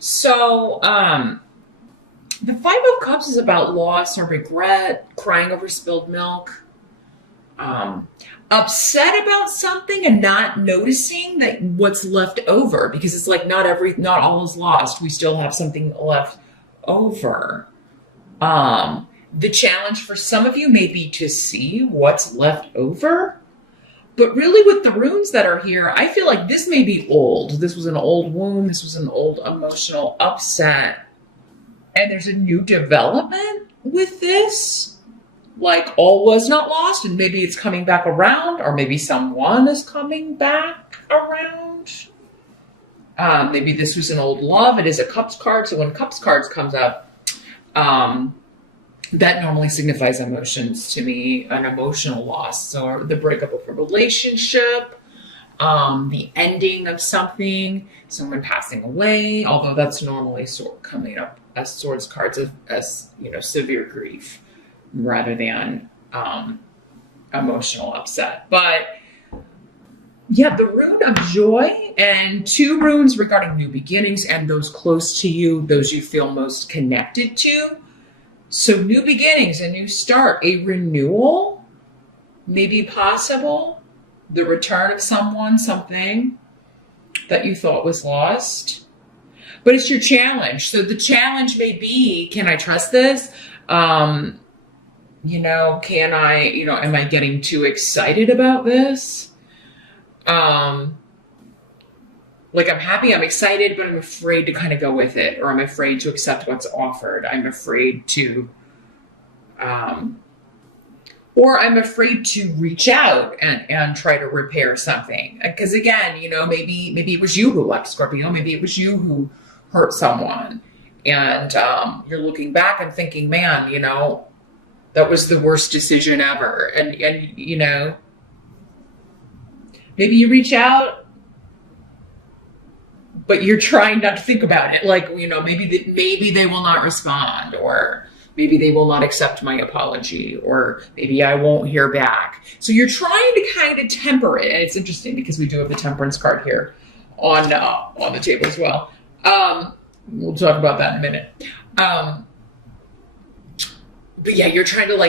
So, the Five of Cups is about loss or regret, crying over spilled milk, um, upset about something and not noticing that what's left over because it's like not all is lost. We still have something left over. The challenge for some of you may be to see what's left over. But really, with the runes that are here, I feel like this may be old. This was an old wound. This was an old emotional upset. And there's a new development with this. Like all was not lost, and maybe it's coming back around, or maybe someone is coming back around. Maybe this was an old love. It is a Cups card. So when Cups cards comes up, that normally signifies emotions to me, an emotional loss. So the breakup of a relationship, the ending of something, someone passing away, although that's normally coming up as swords cards as severe grief rather than emotional upset. But yeah, the rune of joy and two runes regarding new beginnings and those close to you, those you feel most connected to. So new beginnings, a new start, a renewal, maybe possible, the return of someone, something that you thought was lost. But it's your challenge. So the challenge may be, can I trust this? Am I getting too excited about this? Like I'm happy, I'm excited, but I'm afraid to kind of go with it, or I'm afraid to accept what's offered. I'm afraid to, or I'm afraid to reach out and try to repair something. Because again, maybe it was you who left, Scorpio. Maybe it was you who hurt someone. And you're looking back and thinking, man, that was the worst decision ever. And maybe you reach out, but you're trying not to think about it. Like, maybe they will not respond, or maybe they will not accept my apology, or maybe I won't hear back. So you're trying to kind of temper it. And it's interesting because we do have the Temperance card here on the table as well. We'll talk about that in a minute. But yeah, you're trying to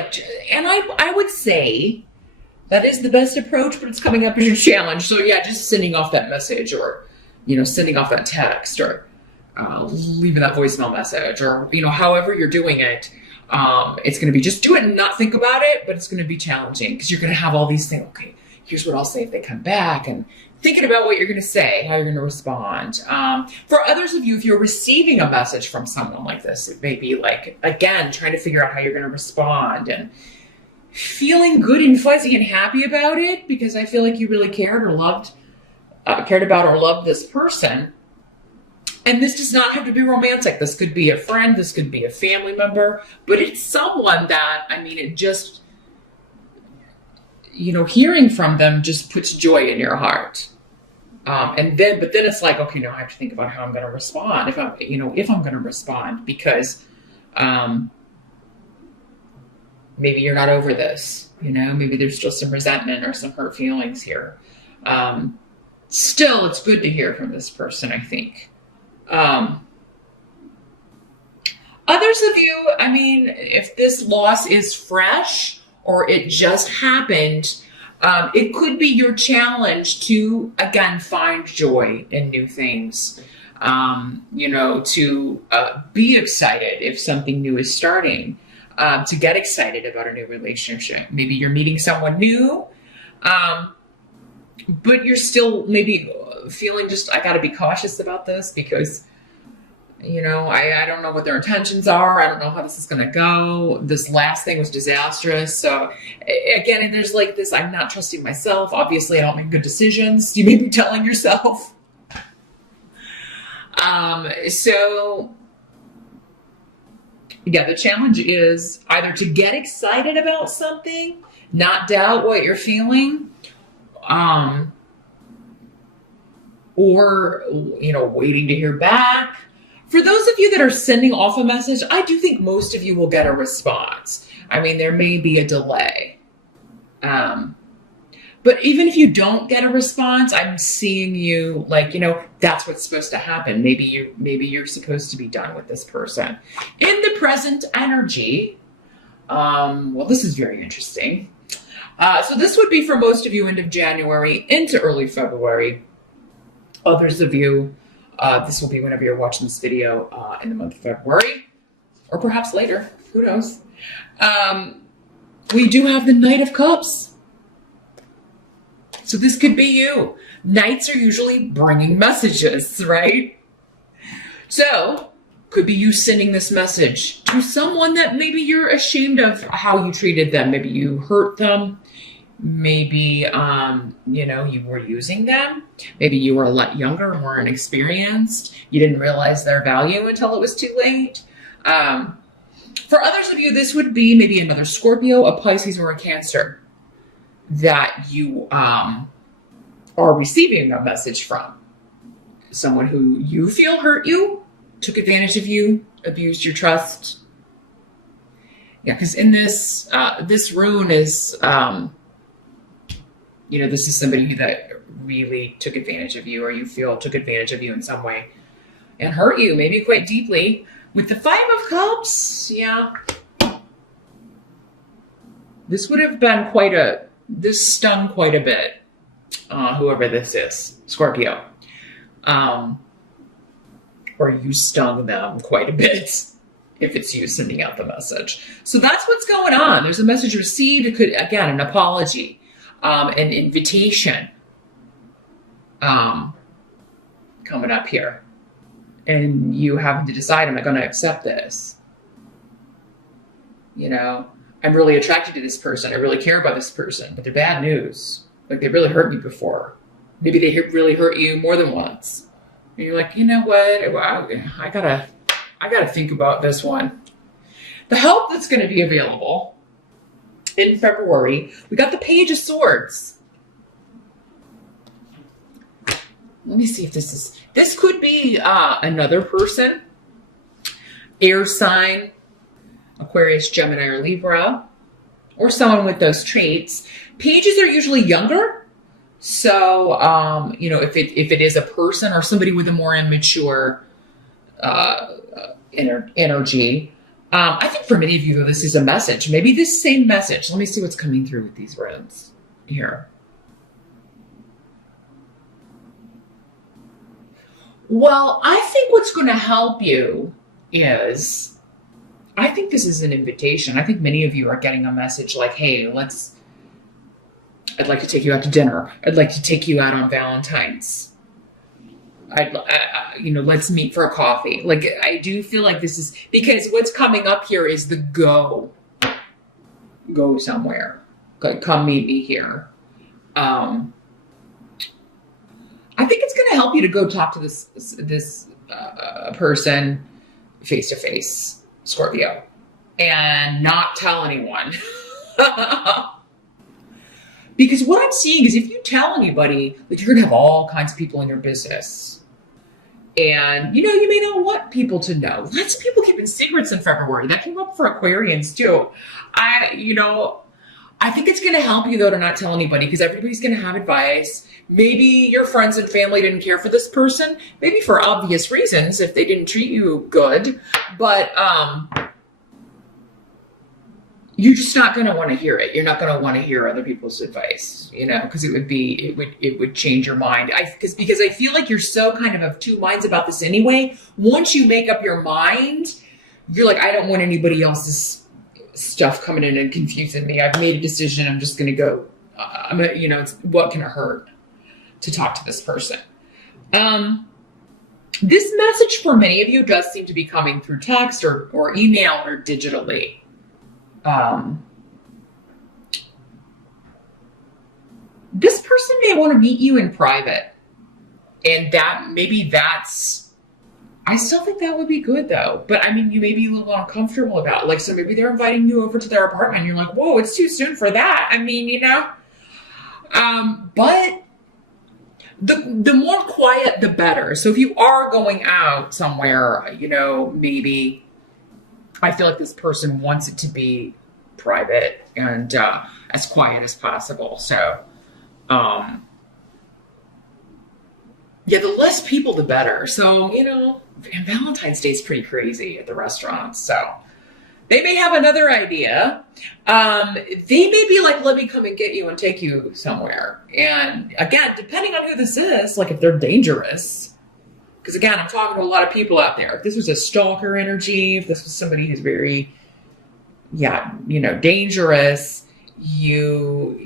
and I would say that is the best approach, but it's coming up as your challenge. So yeah, just sending off that message, or sending off that text, or leaving that voicemail message, or, however you're doing it. It's going to be just do it and not think about it, but it's going to be challenging because you're going to have all these things. Okay, here's what I'll say if they come back, and thinking about what you're going to say, how you're going to respond. For others of you, if you're receiving a message from someone like this, it may be again, trying to figure out how you're going to respond and feeling good and fuzzy and happy about it because I feel like you really cared about or loved this person. And this does not have to be romantic. This could be a friend. This could be a family member. But it's someone that, it just, hearing from them just puts joy in your heart. But then it's like, okay, now I have to think about how I'm going to respond. If I'm going to respond, because maybe you're not over this. Maybe there's still some resentment or some hurt feelings here. Still, it's good to hear from this person, I think. Others of you, if this loss is fresh or it just happened, it could be your challenge to, again, find joy in new things. To be excited if something new is starting, to get excited about a new relationship. Maybe you're meeting someone new, but you're still maybe feeling I got to be cautious about this because, I don't know what their intentions are. I don't know how this is going to go. This last thing was disastrous. So again, there's this, I'm not trusting myself. Obviously, I don't make good decisions. You may be telling yourself. So yeah, the challenge is either to get excited about something, not doubt what you're feeling, or, waiting to hear back. For those of you that are sending off a message, I do think most of you will get a response. There may be a delay. But even if you don't get a response, I'm seeing you like, that's what's supposed to happen. Maybe you're supposed to be done with this person. In the present energy, well, this is very interesting. So this would be for most of you end of January into early February. Others of you, this will be whenever you're watching this video in the month of February, or perhaps later, who knows. We do have the Knight of Cups. So this could be you. Knights are usually bringing messages, right? So could be you sending this message to someone that maybe you're ashamed of how you treated them. Maybe you hurt them. Maybe, you were using them. Maybe you were a lot younger, more inexperienced. You didn't realize their value until it was too late. For others of you, this would be maybe another Scorpio, a Pisces, or a Cancer that you are receiving a message from. Someone who you feel hurt you, took advantage of you, abused your trust. Yeah, because in this, this rune is, this is somebody that really took advantage of you, or you feel took advantage of you in some way and hurt you, maybe quite deeply. With the Five of Cups, yeah. This would have been this stung quite a bit, whoever this is, Scorpio. Or you stung them quite a bit if it's you sending out the message. So that's what's going on. There's a message received. It could, again, an apology, an invitation coming up here. And you having to decide, am I going to accept this? I'm really attracted to this person. I really care about this person, but they're bad news. Like, they really hurt me before. Maybe they really hurt you more than once. And you're like, you know what? I gotta think about this one. The help that's going to be available in February, we got the Page of Swords. Let me see if this could be another person, air sign, Aquarius, Gemini, or Libra, or someone with those traits. Pages are usually younger. So, if it is a person or somebody with a more immature energy, I think for many of you, though, this is a message. Maybe this same message. Let me see what's coming through with these runes here. Well, I think what's going to help you is, I think this is an invitation. I think many of you are getting a message like, hey, I'd like to take you out to dinner. I'd like to take you out on Valentine's. Let's meet for a coffee. Like, I do feel like this is, because what's coming up here is the go somewhere. Like, come meet me here. I think it's going to help you to go talk to this person face to face, Scorpio, and not tell anyone. Because what I'm seeing is if you tell anybody, like, you're going to have all kinds of people in your business. And, you may not want people to know. Lots of people keeping secrets in February. That came up for Aquarians too. I think it's going to help you, though, to not tell anybody, because everybody's going to have advice. Maybe your friends and family didn't care for this person, maybe for obvious reasons, if they didn't treat you good. But you're just not going to want to hear it. You're not going to want to hear other people's advice, because it would change your mind. Because I feel like you're so kind of two minds about this anyway. Once you make up your mind, you're like, I don't want anybody else's stuff coming in and confusing me. I've made a decision. I'm just going to go. What can it hurt to talk to this person? This message for many of you does seem to be coming through text or email or digitally. This person may want to meet you in private, and I still think that would be good, though. But I mean, you may be a little uncomfortable about it. Like, so maybe they're inviting you over to their apartment and you're like, whoa, it's too soon for that. I mean, but the more quiet, the better. So if you are going out somewhere, maybe I feel like this person wants it to be private and as quiet as possible. So Yeah, the less people, the better. So, and Valentine's Day is pretty crazy at the restaurants. So they may have another idea. They may be like, let me come and get you and take you somewhere. And again, depending on who this is, like if they're dangerous, because again, I'm talking to a lot of people out there. If this was a stalker energy, if this was somebody who's very, dangerous, you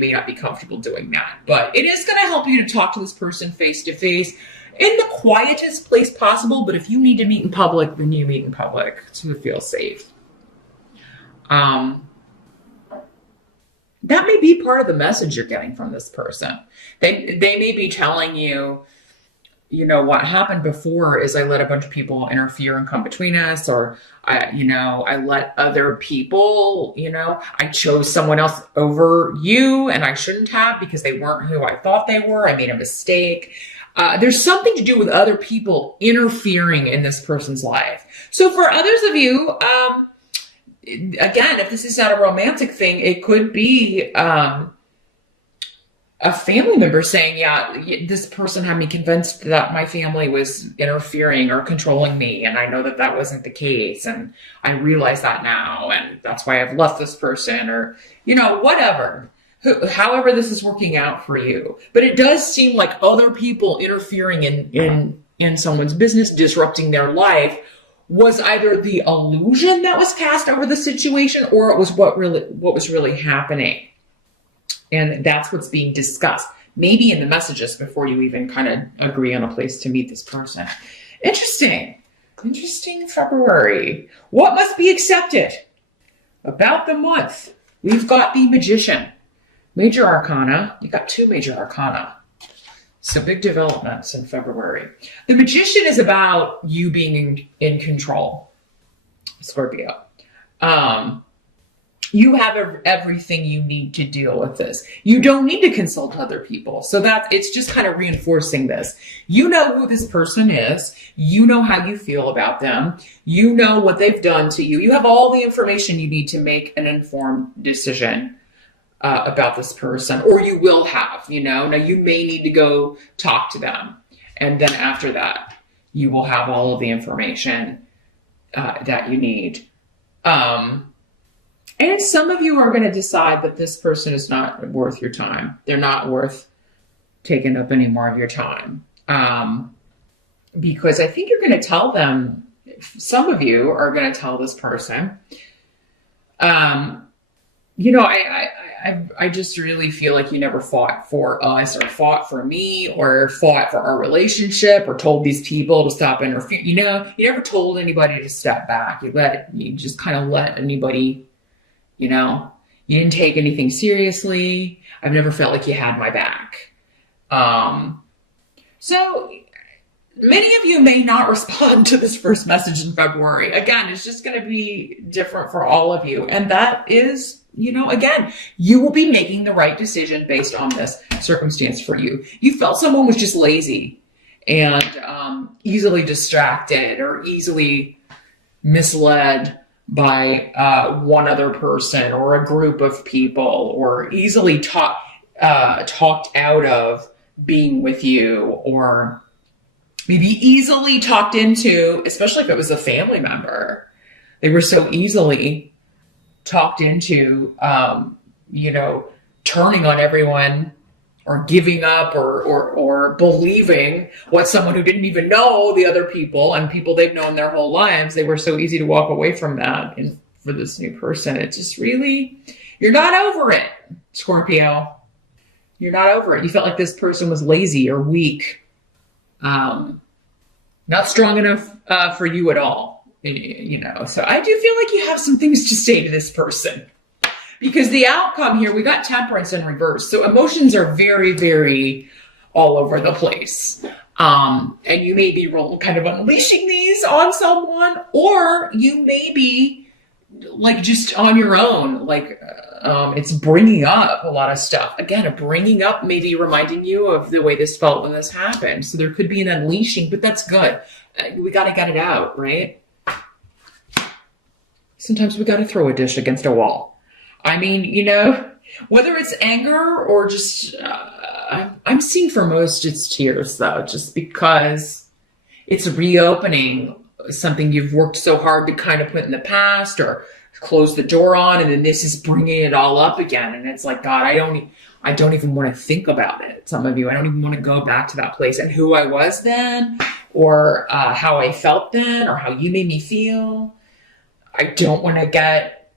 may not be comfortable doing that. But it is going to help you to talk to this person face to face in the quietest place possible. But if you need to meet in public, then you meet in public to feel safe. That may be part of the message you're getting from this person. They may be telling you, what happened before is I let a bunch of people interfere and come between us, or I let other people, I chose someone else over you and I shouldn't have because they weren't who I thought they were. I made a mistake. There's something to do with other people interfering in this person's life. So for others of you, again, if this is not a romantic thing, it could be a family member saying, this person had me convinced that my family was interfering or controlling me. And I know that that wasn't the case. And I realize that now. And that's why I've left this person, or, whatever, however this is working out for you. But it does seem like other people interfering in someone's business, disrupting their life, was either the illusion that was cast over the situation, or it was what was really happening. And that's what's being discussed, maybe in the messages before you even kind of agree on a place to meet this person. Interesting February. What must be accepted? About the month, we've got the Magician. Major Arcana. You got 2 Major Arcana. So big developments in February. The Magician is about you being in control, Scorpio. You have everything you need to deal with this. You don't need to consult other people. So it's just kind of reinforcing this. You know who this person is. You know how you feel about them. You know what they've done to you. You have all the information you need to make an informed decision about this person, or you will have, Now you may need to go talk to them. And then after that, you will have all of the information that you need. And some of you are going to decide that this person is not worth your time. They're not worth taking up any more of your time. Because I think you're going to tell them, some of you are going to tell this person, I just really feel like you never fought for us, or fought for me, or fought for our relationship, or told these people to stop interfering. You never told anybody to step back. You just kind of let anybody, you didn't take anything seriously. I've never felt like you had my back. So many of you may not respond to this first message in February. Again, it's just going to be different for all of you. And that is, again, you will be making the right decision based on this circumstance for you. You felt someone was just lazy and easily distracted or easily misled by one other person or a group of people, or easily talked out of being with you, or maybe easily talked into, especially if it was a family member. They were so easily talked into, turning on everyone, or giving up, or believing what someone who didn't even know the other people and people they've known their whole lives. They were so easy to walk away from that. And for this new person, it's just really, you're not over it, Scorpio. You're not over it. You felt like this person was lazy or weak. Not strong enough for you at all. So I do feel like you have some things to say to this person. Because the outcome here, we got Temperance in reverse. So emotions are very, very all over the place. And you may be kind of unleashing these on someone, or you may be like just on your own. Like it's bringing up a lot of stuff. Again, a bringing up, maybe reminding you of the way this felt when this happened. So there could be an unleashing, but that's good. We got to get it out, right? Sometimes we got to throw a dish against a wall. I mean, Whether it's anger or just, I'm seeing for most it's tears though, just because it's reopening something you've worked so hard to kind of put in the past or close the door on, and then this is bringing it all up again. And it's like, God, I don't even want to think about it. Some of you, I don't even want to go back to that place and who I was then, or how I felt then, or how you made me feel. I don't want to get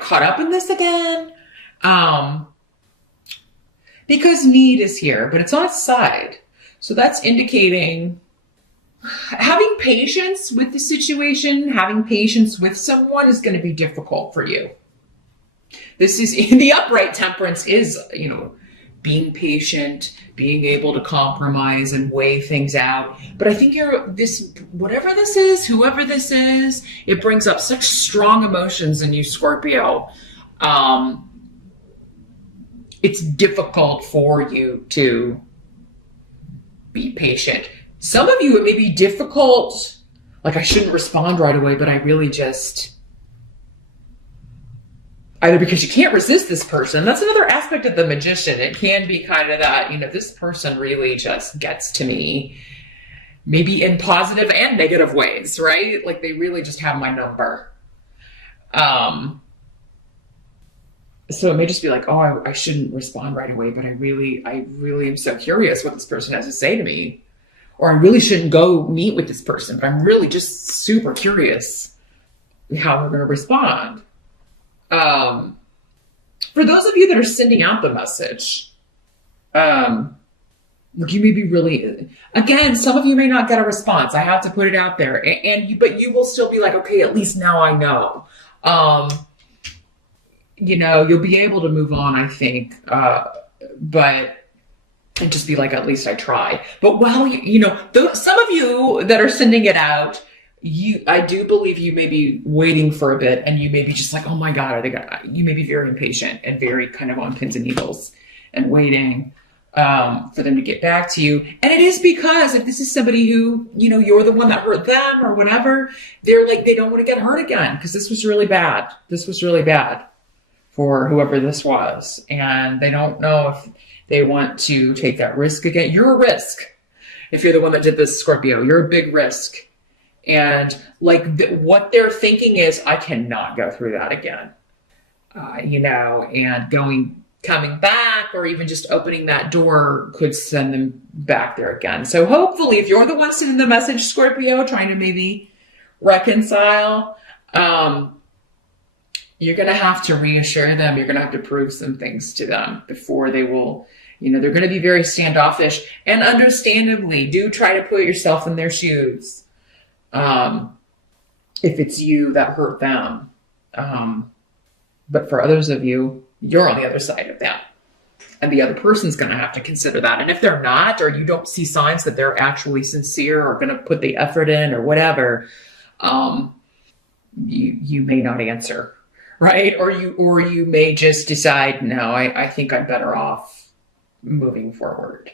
caught up in this again. Because need is here, but it's on its side. So that's indicating having patience with the situation, having patience with someone is going to be difficult for you. This is the upright temperance is, being patient, being able to compromise and weigh things out. But I think whatever this is, whoever this is, it brings up such strong emotions in you, Scorpio. It's difficult for you to be patient. Some of you, it may be difficult, like I shouldn't respond right away, but I really just, either because you can't resist this person. That's another aspect of the magician. It can be kind of that, this person really just gets to me, maybe in positive and negative ways, right? Like they really just have my number. So it may just be like, oh, I shouldn't respond right away, but I really am so curious what this person has to say to me. Or I really shouldn't go meet with this person, but I'm really just super curious how we're going to respond. For those of you that are sending out the message, you may be really, again, some of you may not get a response. I have to put it out there, but you will still be like, okay, at least now I know. You'll be able to move on, I think, and just be like, at least I tried. But while some of you that are sending it out, I do believe you may be waiting for a bit, and you may be just like, oh my God, you may be very impatient and very kind of on pins and needles and waiting for them to get back to you. And it is because if this is somebody who, you're the one that hurt them or whatever, they're like, they don't want to get hurt again because this was really bad. This was really bad for whoever this was. And they don't know if they want to take that risk again. You're a risk. If you're the one that did this, Scorpio, you're a big risk. And what they're thinking is, I cannot go through that again. And coming back or even just opening that door could send them back there again. So hopefully if you're the one sending the message, Scorpio, trying to maybe reconcile, you're going to have to reassure them. You're going to have to prove some things to them before they will, they're going to be very standoffish, and understandably do try to put yourself in their shoes. If it's you that hurt them. But for others of you, you're on the other side of that. And the other person's going to have to consider that. And if they're not, or you don't see signs that they're actually sincere or going to put the effort in or whatever, you may not answer, right? Or you may just decide, no, I think I'm better off moving forward.